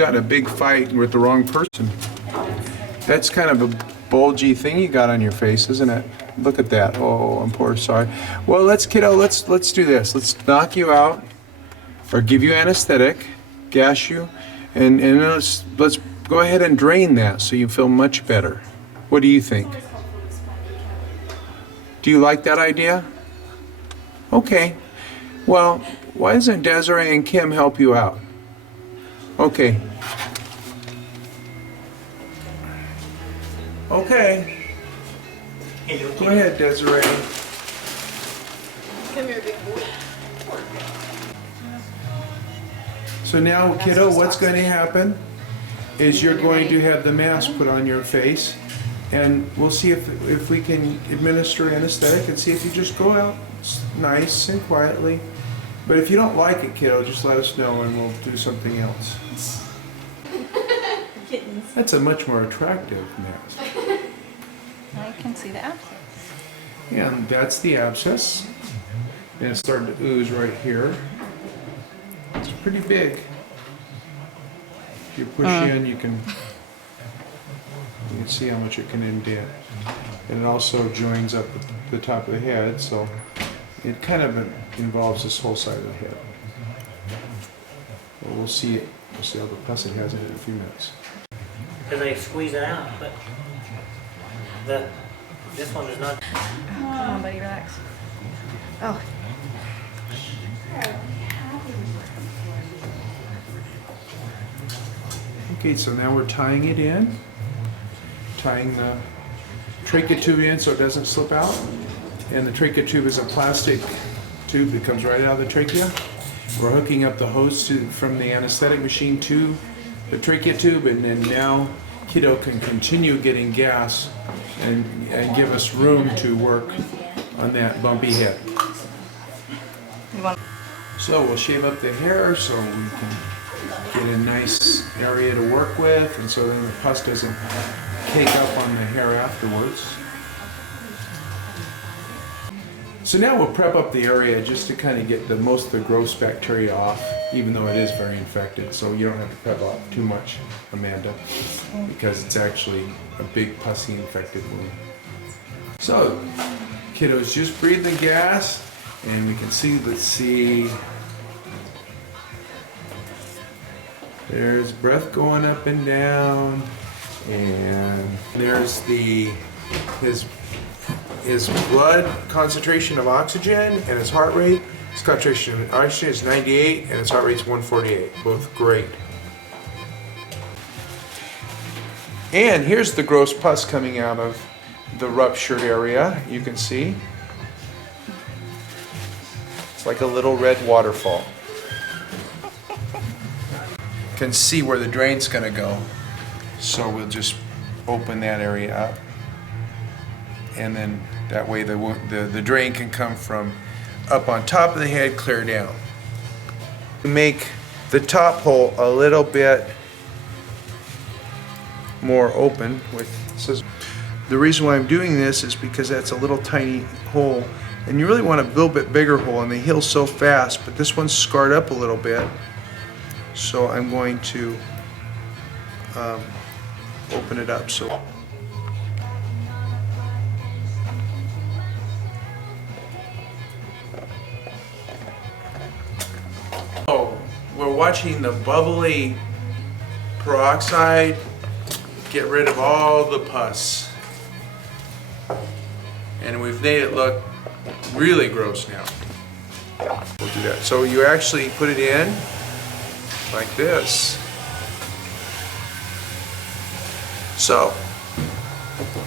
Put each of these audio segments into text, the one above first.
Got a big fight with the wrong person. That's kind of a bulgy thing you got on your face, isn't it? Look at that. Oh, I'm poor sorry. Well, kiddo, let's do this. Let's knock you out, or give you anesthetic, gas you, and let's go ahead and drain that so you feel much better. What do you think? Do you like that idea? Okay. Well, why doesn't Desiree and Kim help you out? Okay. Okay. Go ahead, Desiree. Come here, big boy. So now, kiddo, what's going to happen is you're going to have the mask put on your face, and we'll see if we can administer anesthetic and see if you just go out nice and quietly. But if you don't like it, kiddo, just let us know and we'll do something else. Kittens. That's a much more attractive mask. I can see the abscess. And that's the abscess. And it's starting to ooze right here. It's pretty big. If you push in, you can see how much it can indent. And it also joins up the top of the head, so it kind of involves this whole side of the head. But we'll see it. We'll see how the pus it has in a few minutes. Because they squeeze it out, but this one is not. Come on, buddy, relax. Oh. Okay, so now we're tying it in. Tying the trachea tube in so it doesn't slip out. And the trachea tube is a plastic tube that comes right out of the trachea. We're hooking up the hose from the anesthetic machine to the trachea tube, and then now kiddo can continue getting gas and give us room to work on that bumpy head. So we'll shave up the hair so we can get a nice area to work with, and so then the pus doesn't cake up on the hair afterwards. So now we'll prep up the area just to kind of get most of the gross bacteria off, even though it is very infected. So you don't have to prep off too much, Amanda, because it's actually a big pussy infected wound. So, kiddos, just breathe the gas, and we can see, let's see. There's breath going up and down, and there's his blood concentration of oxygen and his heart rate. His concentration of oxygen is 98 and his heart rate is 148. Both great. And here's the gross pus coming out of the ruptured area. You can see. It's like a little red waterfall. You can see where the drain's going to go. So we'll just open that area up. And then that way the drain can come from up on top of the head, clear down. Make the top hole a little bit more open with scissors. The reason why I'm doing this is because that's a little tiny hole, and you really want a little bit bigger hole, and they heal so fast, but this one's scarred up a little bit. So I'm going to open it up. So. We're watching the bubbly peroxide get rid of all the pus. And we've made it look really gross now. We'll do that. So you actually put it in like this. So,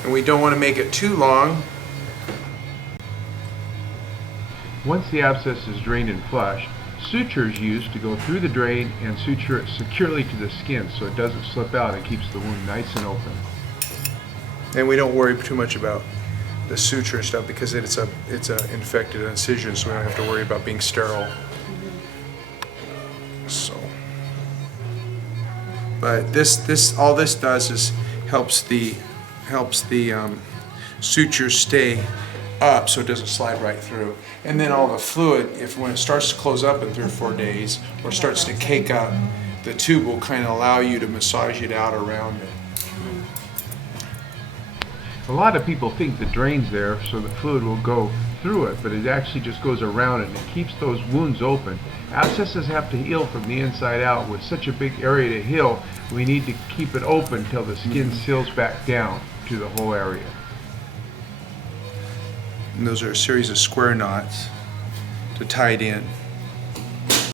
and we don't want to make it too long. Once the abscess is drained and flushed, suture is used to go through the drain and suture it securely to the skin so it doesn't slip out and keeps the wound nice and open. And we don't worry too much about the suture stuff because it's a infected incision, so we don't have to worry about being sterile. So, but all this does is helps the suture stay up so it doesn't slide right through. And then all the fluid, when it starts to close up in 3 or 4 days or starts to cake up, the tube will kind of allow you to massage it out around it. A lot of people think the drain's there so the fluid will go through it, but it actually just goes around it and it keeps those wounds open. Abscesses have to heal from the inside out. With such a big area to heal, we need to keep it open till the skin seals back down to the whole area. And those are a series of square knots to tie it in.